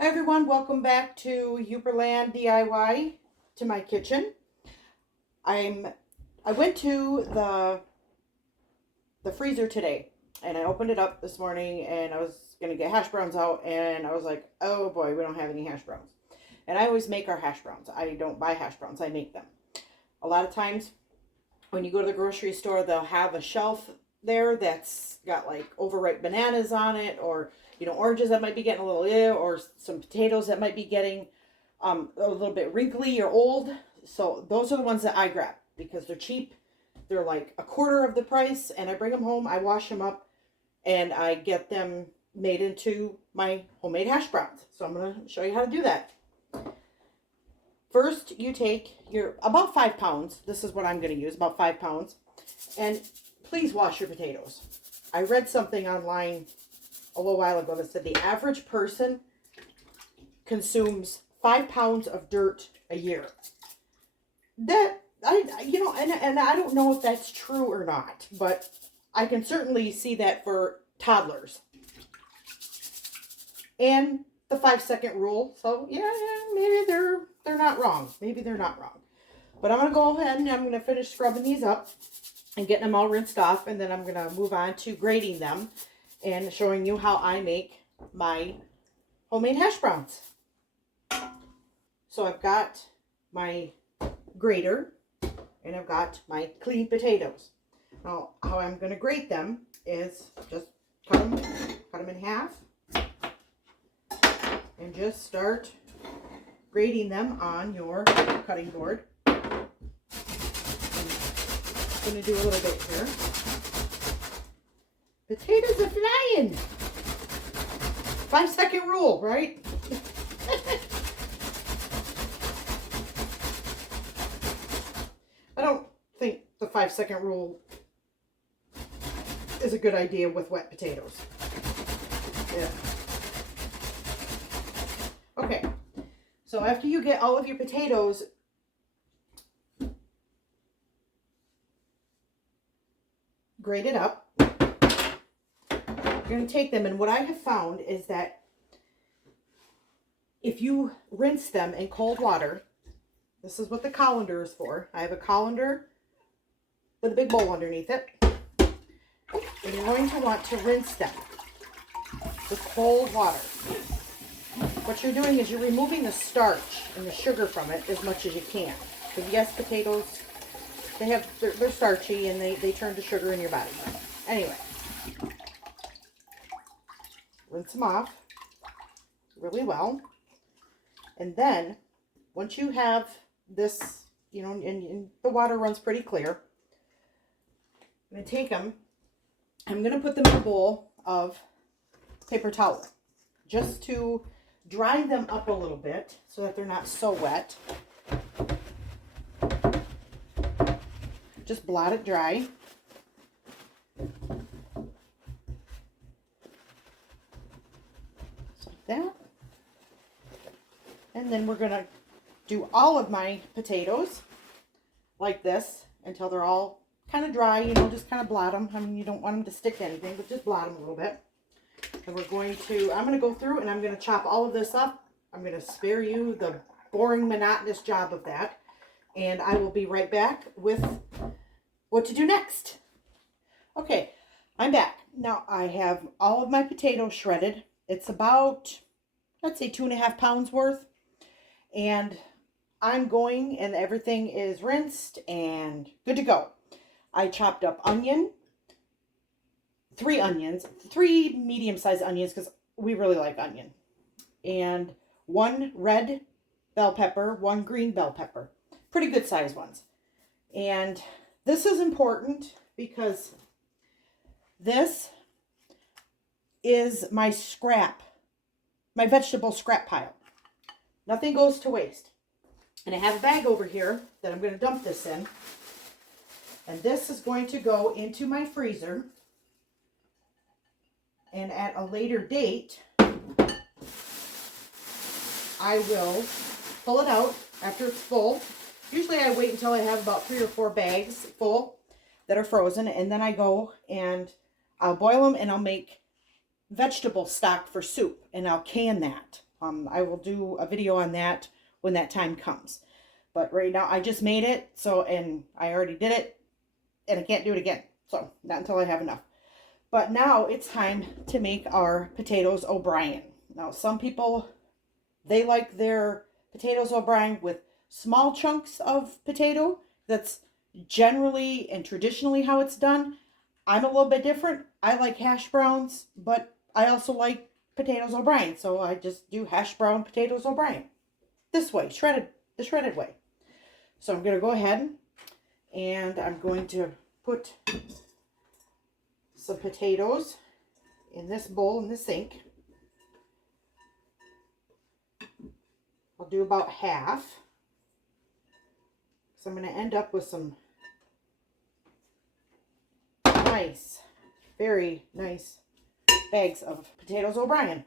Hi everyone, welcome back to Yooperland DIY to my kitchen. I went to the freezer today and I opened it up this morning and I was gonna get hash browns out and I was like, oh boy, we don't have any hash browns. And I always make our hash browns. I don't buy hash browns, I make them. A lot of times when you go to the grocery store, they'll have a shelf there that's got like overripe bananas on it, or oranges that might be getting a little ill, or some potatoes that might be getting a little bit wrinkly or old. So those are the ones that I grab because they're cheap. They're like a quarter of the price, and I bring them home, I wash them up, and I get them made into my homemade hash browns. So I'm going to show you how to do that. First, you take your about 5 pounds. This is what I'm going to use, about 5 pounds. And please wash your potatoes. I read something online a little while ago that said the average person consumes 5 pounds of dirt a year. That, and I don't know if that's true or not, but I can certainly see that for toddlers. And the 5-second rule. So yeah, maybe they're not wrong. Maybe they're not wrong. But I'm going to go ahead and I'm going to finish scrubbing these up and getting them all rinsed off. And then I'm going to move on to grating them and showing you how I make my homemade hash browns. So I've got my grater and I've got my clean potatoes. Now, how I'm going to grate them is just cut them in half. And just start grating them on your cutting board. I'm going to do a little bit here. Potatoes are flying. 5-second rule, right? I don't think the 5-second rule is a good idea with wet potatoes. Yeah. Okay, so after you get all of your potatoes grated up, you're going to take them, and what I have found is that if you rinse them in cold water, this is what the colander is for. I have a colander with a big bowl underneath it, and you're going to want to rinse them with cold water. What you're doing is you're removing the starch and the sugar from it as much as you can. Because yes, potatoes, they're starchy and they turn to sugar in your body. Anyway, rinse them off really well. And then once you have this, and the water runs pretty clear, I'm going to take them, I'm going to put them in a bowl of paper towel just to dry them up a little bit so that they're not so wet. Just blot it dry. Just like that. And then we're going to do all of my potatoes like this until they're all kind of dry. Just kind of blot them. I mean, you don't want them to stick to anything, but just blot them a little bit. And I'm going to go through and I'm going to chop all of this up. I'm going to spare you the boring, monotonous job of that. And I will be right back with what to do next. Okay, I'm back. Now I have all of my potatoes shredded. It's about, let's say 2.5 pounds worth. And I'm going, and everything is rinsed and good to go. I chopped up onion. 3 onions, 3 medium-sized onions because we really like onion, and 1 red bell pepper, 1 green bell pepper, pretty good sized ones. And this is important because this is my vegetable scrap pile. Nothing goes to waste. And I have a bag over here that I'm going to dump this in, and this is going to go into my freezer. And at a later date, I will pull it out after it's full. Usually I wait until I have about 3 or 4 bags full that are frozen. And then I go and I'll boil them and I'll make vegetable stock for soup. And I'll can that. I will do a video on that when that time comes. But right now I just made it, so, and I already did it, and I can't do it again. So not until I have enough. But now it's time to make our potatoes O'Brien. Now some people, they like their potatoes O'Brien with small chunks of potato. That's generally and traditionally how it's done. I'm a little bit different. I like hash browns, but I also like potatoes O'Brien. So I just do hash brown potatoes O'Brien. This way, the shredded way. So I'm going to go ahead and I'm going to put some potatoes in this bowl in the sink. I'll do about half. So I'm going to end up with some nice, very nice bags of potatoes O'Brien.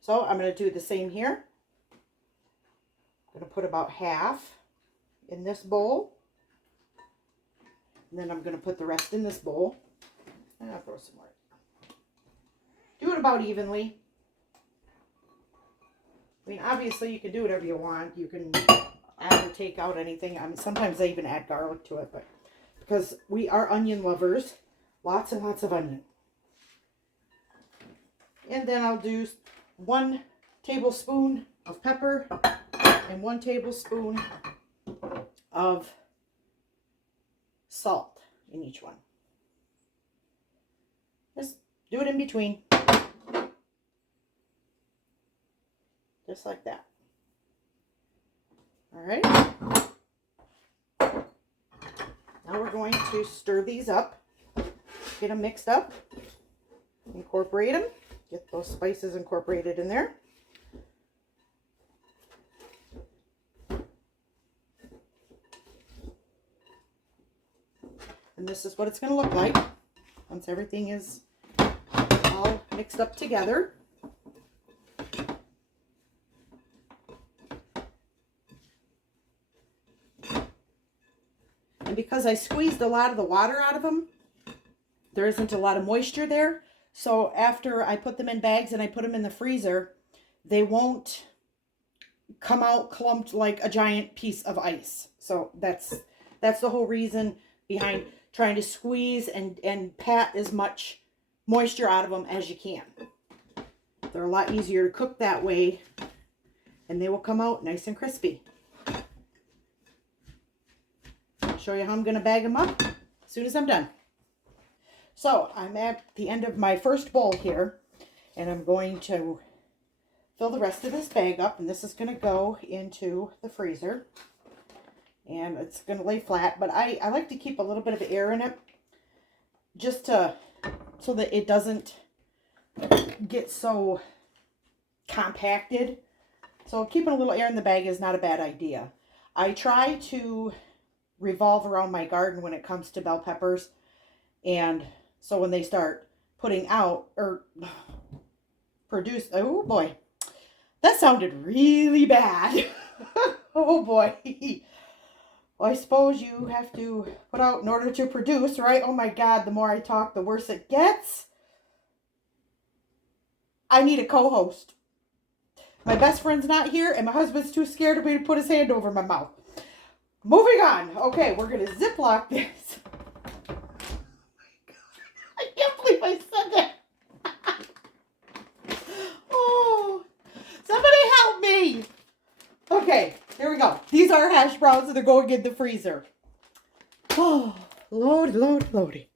So I'm going to do the same here. I'm going to put about half in this bowl. And then I'm going to put the rest in this bowl. And I'll throw some more. Do it about evenly. I mean, obviously you can do whatever you want. You can add or take out anything. I mean, sometimes I even add garlic to it, but because we are onion lovers, lots and lots of onion. And then I'll do 1 tablespoon of pepper and 1 tablespoon of salt in each one. Just do it in between. Just like that. All right. Now we're going to stir these up. Get them mixed up. Incorporate them. Get those spices incorporated in there. And this is what it's going to look like once everything is all mixed up together. And because I squeezed a lot of the water out of them, there isn't a lot of moisture there. So after I put them in bags and I put them in the freezer, they won't come out clumped like a giant piece of ice. So that's the whole reason behind trying to squeeze and pat as much moisture out of them as you can. They're a lot easier to cook that way, and they will come out nice and crispy. I'll show you how I'm going to bag them up as soon as I'm done. So I'm at the end of my first bowl here, and I'm going to fill the rest of this bag up, and this is going to go into the freezer. And it's going to lay flat, but I like to keep a little bit of air in it just so that it doesn't get so compacted. So keeping a little air in the bag is not a bad idea. I try to revolve around my garden when it comes to bell peppers, and so when they start putting out or produce, oh boy, that sounded really bad. Oh boy. Well, I suppose you have to put out in order to produce, right? Oh my God, the more I talk, the worse it gets. I need a co-host. My best friend's not here, and my husband's too scared of me to put his hand over my mouth. Moving on. Okay, we're going to Ziploc this. Oh my God. I can't believe I said that. Oh, somebody help me. Okay, here we go. These are hash browns, and they're going in the freezer. Oh, Lordy.